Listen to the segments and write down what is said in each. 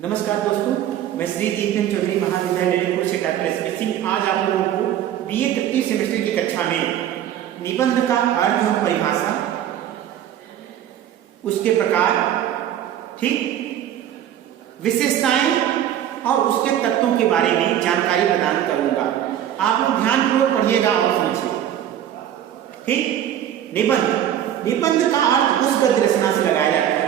नमस्कार दोस्तों, मैं श्री दीपेन चौधरी महाविद्यालय ललितपुर से डॉक्टर एस सिंह आज आप लोगों को बीए तृतीय सेमेस्टर की कक्षा में निबंध का अर्थ और परिभाषा, उसके प्रकार, ठीक, विशेषताएं और उसके तत्वों के बारे में जानकारी प्रदान करूंगा। आप लोग ध्यानपूर्वक पढ़िएगा और समझिए। ठीक, निबंध का अर्थ उस गद्य रचना से लगाया जाता है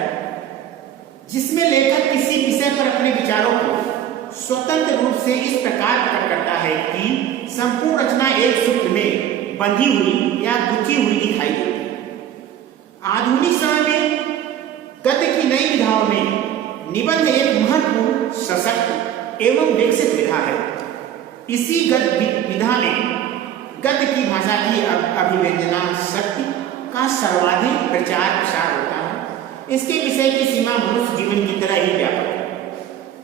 जिसमें लेखक किसी विषय पर अपने विचारों को स्वतंत्र रूप से इस प्रकार प्रकट करता है कि संपूर्ण रचना एक सूत्र में बंधी हुई या गुथी हुई दिखाई देती है। आधुनिक समय में गद्य की नई विधाओं में निबंध एक महत्वपूर्ण, सशक्त एवं विकसित विधा है। इसी गद्य विधा में गद्य की भाषा की अभिव्यंजना शक्ति का सर्वाधिक प्रचार प्रसार होता है। इसके विषय की सीमा मनुष्य जीवन की तरह ही व्यापक है।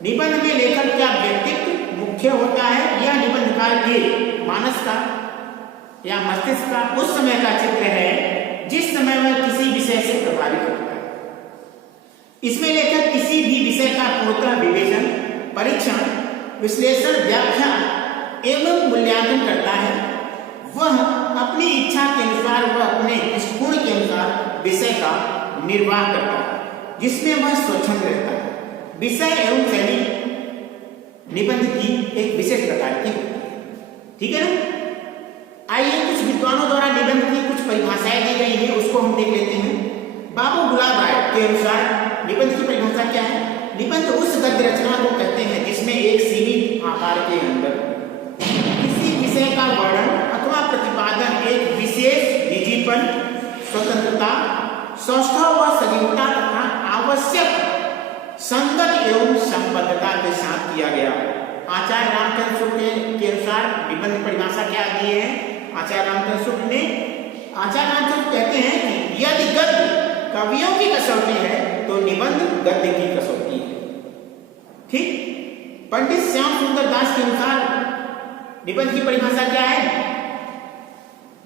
निबंध में लेखक का व्यक्तित्व मुख्य होता है। यह निबंधकार के मानस का या मस्तिष्क का उस समय का चित्र है जिस समय वह किसी विषय से प्रभावित होता है। इसमें लेखक किसी भी विषय का पूर्णतः विवेचन, परीक्षण, विश्लेषण, व्याख्या एवं मूल्यांकन करता है। वह अपनी इच्छा के अनुसार व अपने दृष्टिकोण के अनुसार विषय का निर्वाह करता है, जिसमें वह स्वच्छंद रहता है। विषय एवं शैली निबंध की एक विशेष प्रकार की होती है। ठीक है ना? आइए कुछ विद्वानों द्वारा निबंध की कुछ परिभाषाएं दी गई है, उसको हम देख लेते हैं। बाबू गुलाब राय के अनुसार निबंध की परिभाषा क्या है? निबंध उस गद्य रचना को कहते हैं जिसमें एक सीमित आकार के अंदर किसी विषय का वर्णन अथवा प्रतिपादन एक विशेष निजीपन, स्वतंत्रता, सौष्ठव व सजीवता तथा आवश्यक संगत एवं संबद्धता के साथ किया गया। आचार्य रामचंद्र शुक्ल के अनुसार निबंध परिभाषा क्या दी है? आचार्य रामचंद्र शुक्ल कहते हैं कि यदि गद्य कवियों की कसौटी है तो निबंध गद्य की कसौटी है। ठीक, पंडित श्याम सुंदर दास के अनुसार निबंध की परिभाषा क्या है?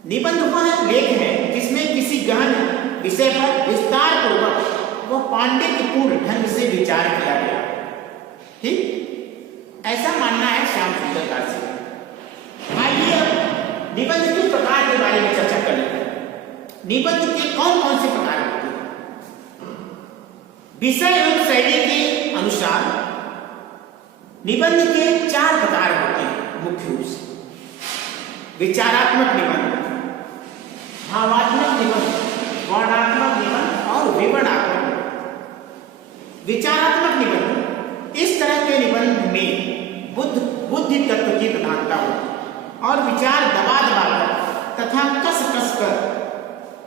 निबंध वह लेख है जिसमें किसी गहन विषय पर विस्तार पूर्वक व पांडित्यपूर्ण ढंग से विचार किया गया। ठीक, ऐसा मानना है श्याम सुंदर दास का। आइए अब निबंध के प्रकार के बारे में चर्चा कर लेते हैं। निबंध के कौन कौन से प्रकार होते हैं? विषय एवं शैली के अनुसार निबंध के 4 प्रकार होते हैं मुख्य रूप से। विचारात्मक निबंध, भावात्मक निबंध, वर्णात्मक निबंध और विवरणात्मक निबंध। विचारात्मक निबंध, इस तरह के निबंध में बुद्धि तत्व की प्रधानता होती है और विचार दबा कर तथा कस कर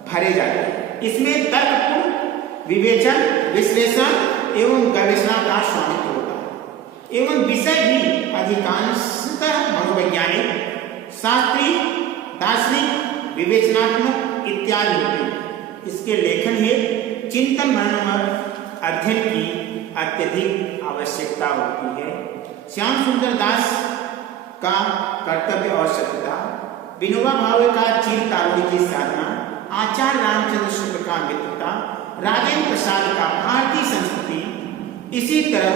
भरे जाते हैं। इसमें तर्कपूर्ण विवेचन, विश्लेषण एवं गवेषणा का स्वामित्व होता है एवं विषय भी अधिकांशतः मनोवैज्ञानिक, शास्त्रीय, दार्शनिक, विवेचनात्मक इत्यादि होते हैं। इसके लेखन हेतु चिंतन मनन और अध्ययन की अत्यधिक आवश्यकता होती है। श्याम सुंदर दास का कर्तव्य और सत्यता, विनोबा भावे का चीर तावड़ी की साधना, आचार्य रामचंद्र शुक्ल का मित्रता, राजेंद्र प्रसाद का भारतीय संस्कृति इसी तरह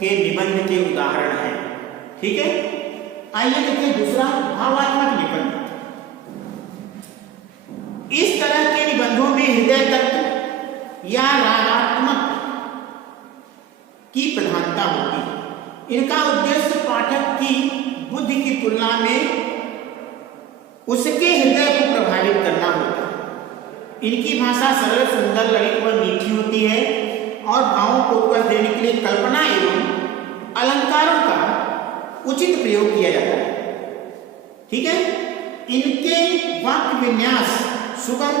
के निबंध के उदाहरण हैं। ठीक है, आइए देखिए दूसरा, भावात्मक निबंध। इस तरह के निबंधों में हृदय तत्व या रागात्मक की प्रधानता होती है। इनका उद्देश्य पाठक की बुद्धि की तुलना में उसके हृदय को प्रभावित करना होता है। इनकी भाषा सरल, सुंदर, ललित व मीठी होती है और भावों को उत्कर्ष देने के लिए कल्पना एवं अलंकारों का उचित प्रयोग किया जाता है। ठीक है, इनके वाक्य विन्यास सुगम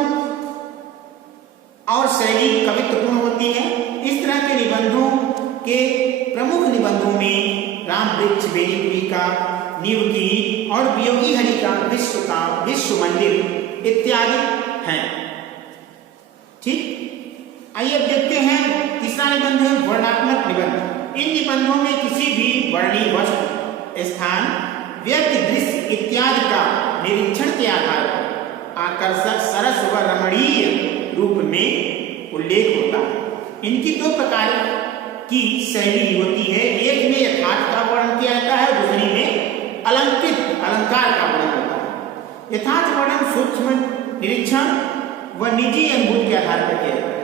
और शैली कवित्वपूर्ण होती है। इस तरह के निबंधों के प्रमुख निबंधों में राम वृक्ष बेनीपुरी का, नीवगी और वियोगी हरि का विश्व मंदिर इत्यादि हैं। ठीक, आइए अब देखते हैं तीसरा निबंध है वर्णात्मक निबंध। इन निबंधों में किसी भी वर्णीय वस्तु, स्थान, व्यक्ति, दृश्य इत्यादि का निरीक्षण के आधार पर आकर्षक, सरस व रमणीय रूप में उल्लेख होता है। इनकी 2 प्रकार की शैली होती है। एक में यथार्थ का वर्णन किया जाता है, दूसरी में अलंकार का वर्णन होता है। यथार्थ वर्णन सूक्ष्म निरीक्षण व निजी अनुभूति के आधार पर किया जाता है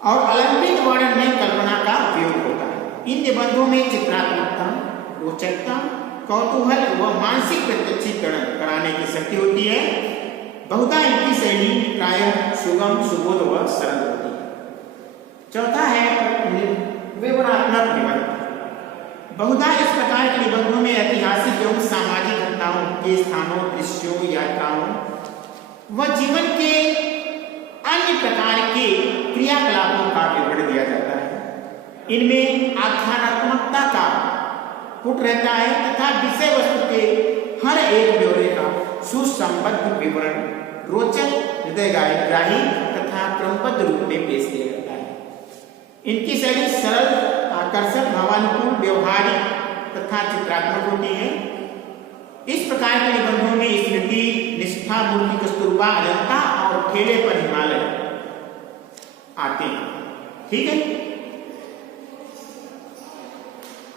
और अलंकृत वर्णन में कल्पना का उपयोग होता है। इन निबंधों में चित्रात्मकता, रोचकता, कौतूहल व मानसिक प्रत्यक्षीकरण कराने की शक्ति होती है। बहुधा इनकी शैली प्रायः सुगम, सुबोध व सरल होती है। चौथा है विवरणात्मक निबंध। बहुधा इस प्रकार के निबंधों में ऐतिहासिक एवं सामाजिक घटनाओं के स्थानों, दृश्यों, यात्राओं व जीवन के अन्य प्रकार के क्रियाकलापों का विवरण दिया जाता है। इनमें आख्यानात्मकता का पुट रहता है तथा विषय वस्तु के हर एक ब्यौरे का सुसंबद्ध विवरण रोचक, हृदयग्राही तथा क्रमबद्ध रूप में पेश किया जाता है। इनकी शैली सरल, आकर्षक, भावानुकूल, व्यवहारिक तथा चित्रात्मक होती है। इस प्रकार के निबंधों में स्मृति, निष्ठा, मूर्ति, कस्तूरबा, अजंता और ठेले पर हिमालय आते हैं। ठीक है,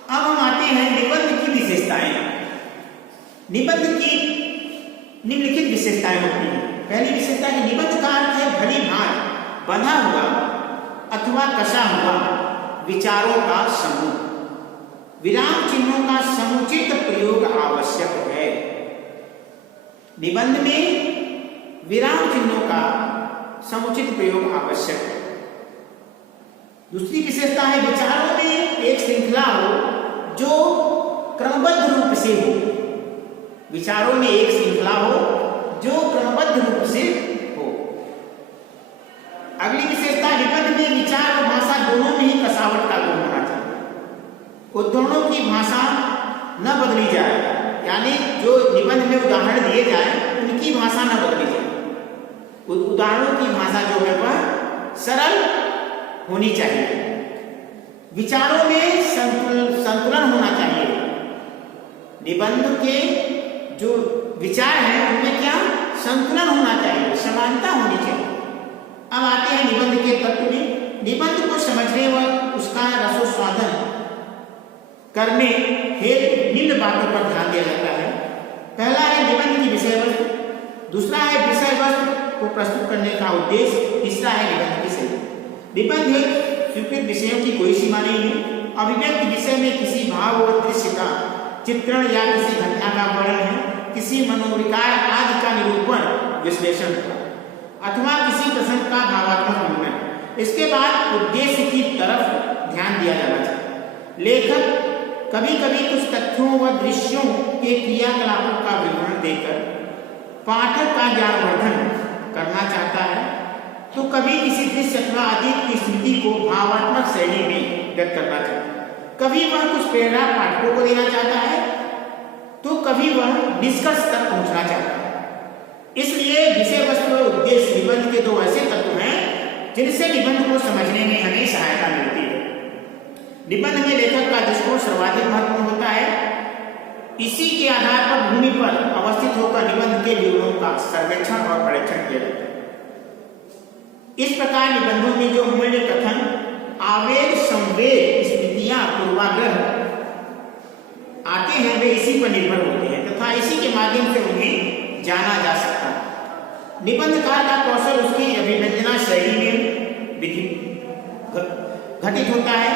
अब हम आते हैं निबंध की विशेषताएं। निबंध की निम्नलिखित विशेषताएं होती हैं। पहली विशेषता है निबंध का अर्थ है भली भांति बंधा हुआ अथवा कसा हुआ विचारों का समूह। विराम चिन्हों का समुचित प्रयोग आवश्यक है। निबंध में विराम चिन्हों का समुचित प्रयोग आवश्यक है। दूसरी विशेषता है विचारों में एक श्रृंखला हो जो क्रमबद्ध रूप से हो। विचारों में एक श्रृंखला हो जो क्रमबद्ध रूप से हो। अगली विशेषता निबंध में विचार और भाषा दोनों में ही कसावट का गुण होना चाहिए। उद्धरणों की भाषा न बदली जाए, यानी जो निबंध में उदाहरण दिए जाए उनकी भाषा न बदली जाए। उदाहरणों की भाषा जो है वह सरल होनी चाहिए। विचारों में संतुलन होना चाहिए। निबंध के जो विचार हैं उनमें क्या संतुलन होना चाहिए, समानता होनी चाहिए। अब आते हैं निबंध के तत्व में। निबंध को समझने व उसका रसोस्वादन करने हेतु निम्न बातों पर ध्यान दिया जाता है। पहला है निबंध की विषय वस्तु, दूसरा है विषय वस्तु को प्रस्तुत करने का उद्देश्य, तीसरा है निबंध की शैली। निबंध स्वीकृत विषयों की कोई सीमा नहीं है। अभिव्यक्ति विषय में किसी भाव और दृश्य का चित्रण या किसी घटना का वर्णन है, किसी मनोविकार आदि का निरूपण, विश्लेषण अथवा किसी प्रसंग का भावात्मक निरूपण। इसके बाद उद्देश्य की तरफ ध्यान दिया जाना चाहिए। लेखक कभी कभी कुछ तथ्यों व दृश्यों के क्रियाकलापों का विवरण देकर पाठक का ज्ञानवर्धन करना चाहता है, तो कभी किसी दृश्य अथवा अतीत की स्मृति को भावात्मक शैली में व्यक्त करना चाहता है। कभी वह कुछ प्रेरणा पाठकों को देना चाहता है, तो कभी वह निष्कर्ष तक पहुंचना चाहता है। इसलिए विषय वस्तु और उद्देश्य निबंध के दो ऐसे तत्व हैं जिनसे निबंध को समझने में हमें सहायता मिलती है। निबंध में लेखक का दृष्टिकोण सर्वाधिक महत्वपूर्ण होता है। इसी के आधार पर भूमि पर अवस्थित होकर निबंध के विवरणों का सर्वेक्षण और परीक्षण किया जाता है। इस प्रकार निबंधों में जो मूल्य कथन, आवेग, संवेग, स्मृतियां, पूर्वाग्रह आते हैं वे इसी पर निर्भर होते हैं तथा इसी के माध्यम से उन्हें जाना जा सकता है। निबंधकार का कौशल उसकी अभिव्यंजना शैली में घटित होता है।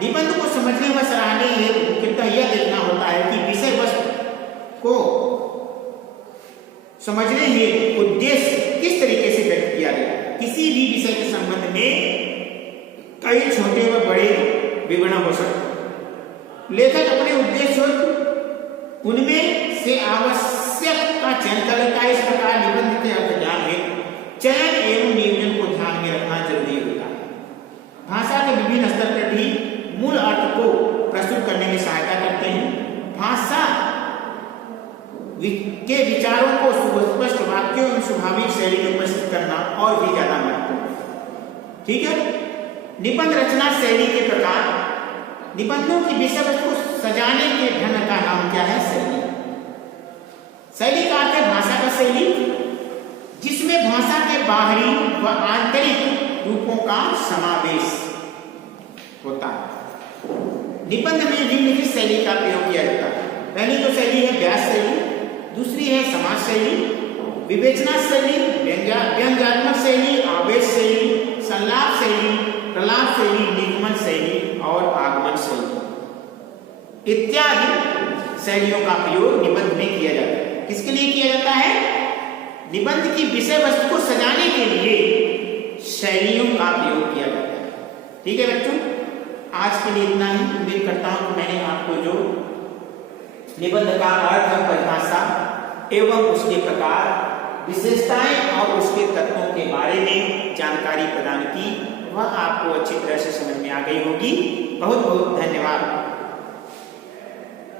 निबंध को समझने व सराहने हेतु मुख्यतः यह देखना होता है कि विषय वस्तु को समझने हेतु उद्देश्य किस तरीके से व्यक्त किया गया। किसी भी विषय के संबंध में कई छोटे व बड़े विवरण हो सकते हैं। लेखक अपने उद्देश्य उनमें से आवश्यक का चयन कर लेता है। इस प्रकार निबंध के अर्थ ज्ञान हेतु चयन एवं नियोजन को ध्यान में रखना जरूरी होता है। भाषा के विभिन्न स्तर पर भी मूल अर्थ को प्रस्तुत करने में सहायता करते हैं। भाषा के विचारों को सुस्पष्ट वाक्यों एवं स्वाभाविक शैली में प्रस्तुत करना और भी ज्यादा महत्वपूर्ण है। ठीक है, निबंध रचना शैली के प्रकार। निबंधों की विषय वस्तु को सजाने के ढंग का नाम क्या है? शैली। शैली का अर्थ है भाषा का शैली, जिसमें भाषा के बाहरी व आंतरिक रूपों का समावेश। निबंध में निम्नलिखित शैली का प्रयोग किया जाता है। पहली जो शैली है व्यास शैली, दूसरी है समास शैली, विवेचना शैली, व्यंग्यात्मक शैली, आवेश शैली, संलाप शैली, प्रलाप शैली, निगमन शैली और आगमन शैली इत्यादि शैलियों का प्रयोग निबंध में किया जाता है। किसके लिए किया जाता है? निबंध की विषय वस्तु को सजाने के लिए शैलियों का प्रयोग किया जाता है। ठीक है बच्चों, आज के लिए इतना ही। उम्मीद करता हूं कि मैंने आपको जो निबंध का अर्थ, परिभाषा एवं उसके प्रकार, विशेषताएं और उसके तत्वों के बारे में जानकारी प्रदान की, वह आपको अच्छी तरह से समझ में आ गई होगी। बहुत बहुत धन्यवाद।